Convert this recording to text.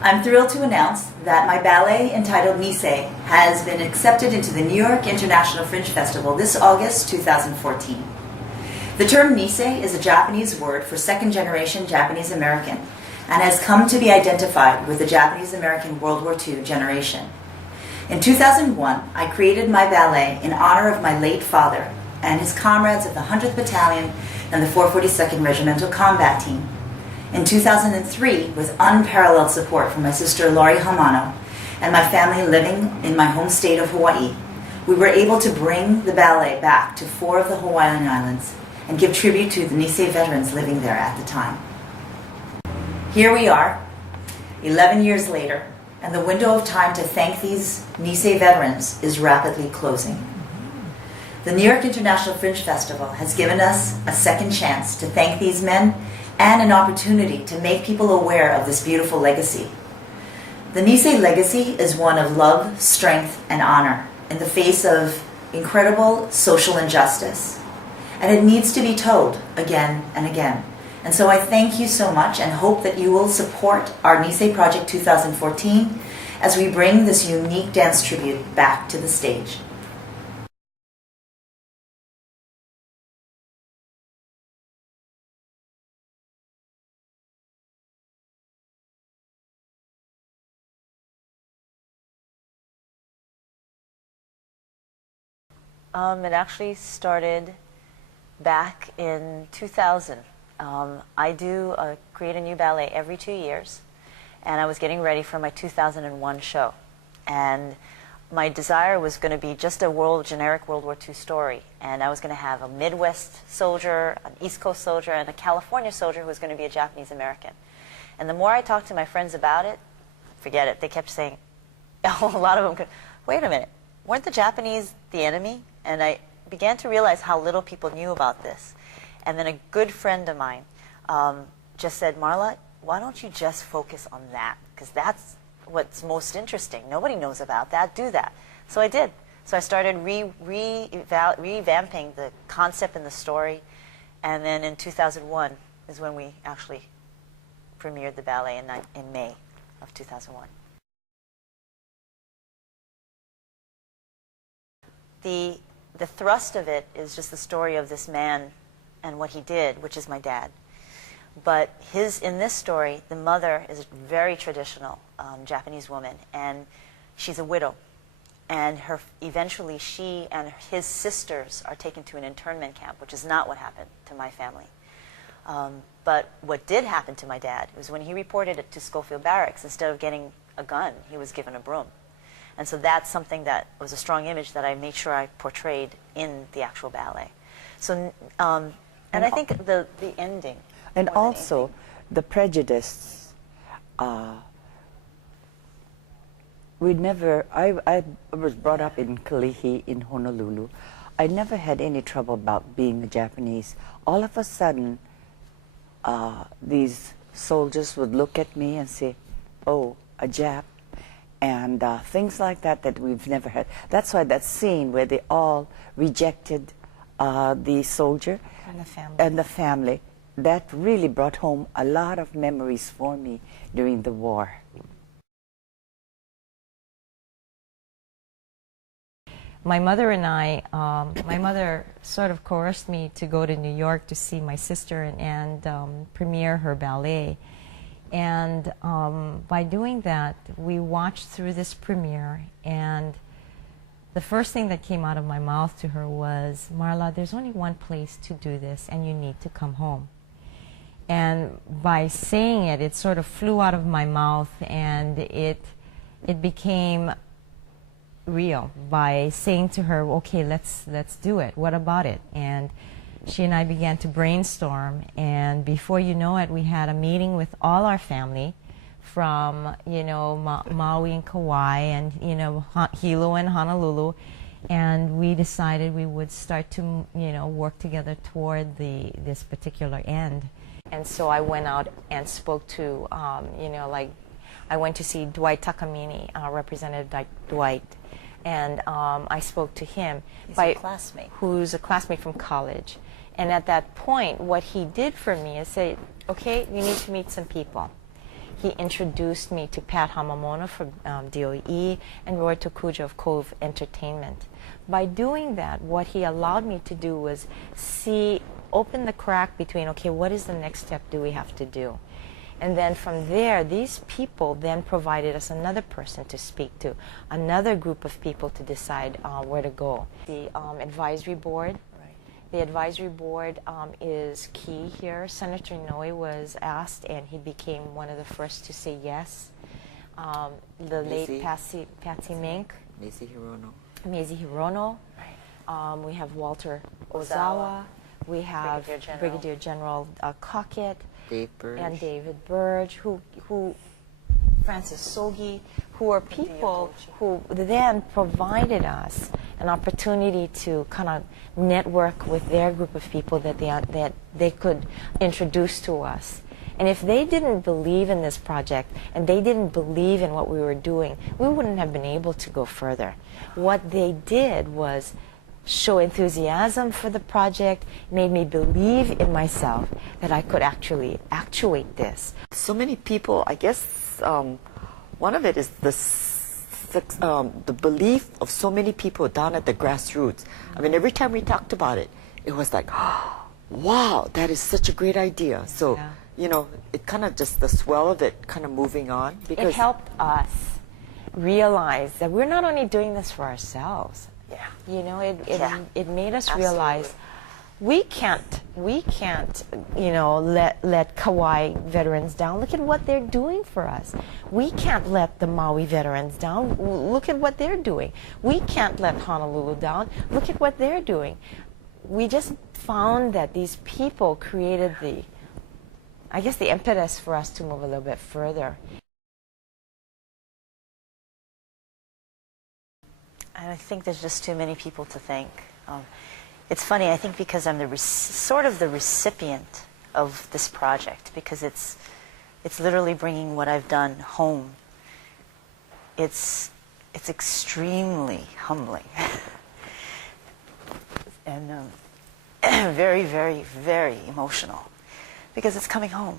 I'm thrilled to announce that my ballet entitled Nisei has been accepted into the New York International Fringe Festival this August 2014. The term nisei is a Japanese word for second-generation Japanese American and has come to be identified with the Japanese American World War II generation. In 2001, I created my ballet in honor of my late father and his comrades of the 100th Battalion and the 442nd Regimental Combat Team. In 2003, with unparalleled support from my sister Laurie Hamano and my family living in my home state of Hawaii, we were able to bring the ballet back to 4 of the Hawaiian Islands and give tribute to the Nisei veterans living there at the time. Here we are, 11 years later, and the window of time to thank these Nisei veterans is rapidly closing. The New York International Fringe Festival has given us a second chance to thank these men and an opportunity to make people aware of this beautiful legacy. The Nisei legacy is one of love, strength, and honor in the face of incredible social injustice. And it needs to be told again and again. And so I thank you so much and hope that you will support our Nisei Project 2014 as we bring this unique dance tribute back to the stage. It actually started back in 2000. I do create a new ballet every 2 years, and I was getting ready for my 2001 show. And my desire was going to be just a generic World War II story, and I was going to have a Midwest soldier, an East Coast soldier, and a California soldier who was going to be a Japanese American. And the more I talked to my friends about it, forget it, they kept saying, a lot of them, wait a minute, weren't the Japanese the enemy? And I began to realize how little people knew about this. And then a good friend of mine just said, Marla, why don't you just focus on that? Because that's what's most interesting. Nobody knows about that. Do that. So I did. So I started revamping the concept and the story. And then in 2001 is when we actually premiered the ballet in May of 2001. The thrust of it is just the story of this man and what he did, which is my dad. But in this story, the mother is a very traditional Japanese woman, and she's a widow. And eventually she and his sisters are taken to an internment camp, which is not what happened to my family. But what did happen to my dad was when he reported it to Schofield Barracks, instead of getting a gun, he was given a broom. And so that's something that was a strong image that I made sure I portrayed in the actual ballet. So, and I think the ending. And also, the prejudice. I was brought up in Kalihi in Honolulu. I never had any trouble about being a Japanese. All of a sudden, these soldiers would look at me and say, oh, a Jap. And things like that we've never had. That's why that scene where they all rejected the soldier and the family, that really brought home a lot of memories for me during the war. My mother and I, my mother sort of coerced me to go to New York to see my sister and premiere her ballet. And by doing that, we watched through this premiere, and the first thing that came out of my mouth to her was, Marla, there's only one place to do this, and you need to come home. And by saying it, it sort of flew out of my mouth, and it became real by saying to her, okay, let's do it. What about it? And she and I began to brainstorm, and before you know it, we had a meeting with all our family from, Maui and Kauai and, Hilo and Honolulu, and we decided we would start to, work together toward this particular end. And so I went out and spoke to, I went to see Dwight Takamine, Representative Dwight, and I spoke to him. Who's a classmate from college. And at that point, what he did for me is say, okay, you need to meet some people. He introduced me to Pat Hamamona from DOE and Roy Tokuja of Cove Entertainment. By doing that, what he allowed me to do was open the crack between, okay, what is the next step do we have to do? And then from there, these people then provided us another person to speak to, another group of people to decide where to go. The advisory board. The advisory board is key here. Senator Inouye was asked, and he became one of the first to say yes. The late Patsy Mink. Mazie Hirono. We have Walter Ozawa. We have Brigadier General Cockett. And David Burge, who Francis Sogi, who are people who then provided us an opportunity to kind of network with their group of people that they could introduce to us. And if they didn't believe in this project and they didn't believe in what we were doing, we wouldn't have been able to go further. What they did was show enthusiasm for the project, made me believe in myself that I could actually actuate this. So many people, I guess one of it is the belief of so many people down at the grassroots. I mean, every time we talked about it, it was like, oh, wow, that is such a great idea. So, you know, it kind of just, the swell of it kind of moving on. Because it helped us realize that we're not only doing this for ourselves. You know, it made us realize we can't, you know, let Kauai veterans down. Look at what they're doing for us. We can't let the Maui veterans down. Look at what they're doing. We can't let Honolulu down. Look at what they're doing. We just found that these people created I guess the impetus for us to move a little bit further. I think there's just too many people to thank. It's funny, I think because I'm sort of the recipient of this project, because it's literally bringing what I've done home. It's extremely humbling and very, very, very emotional, because it's coming home.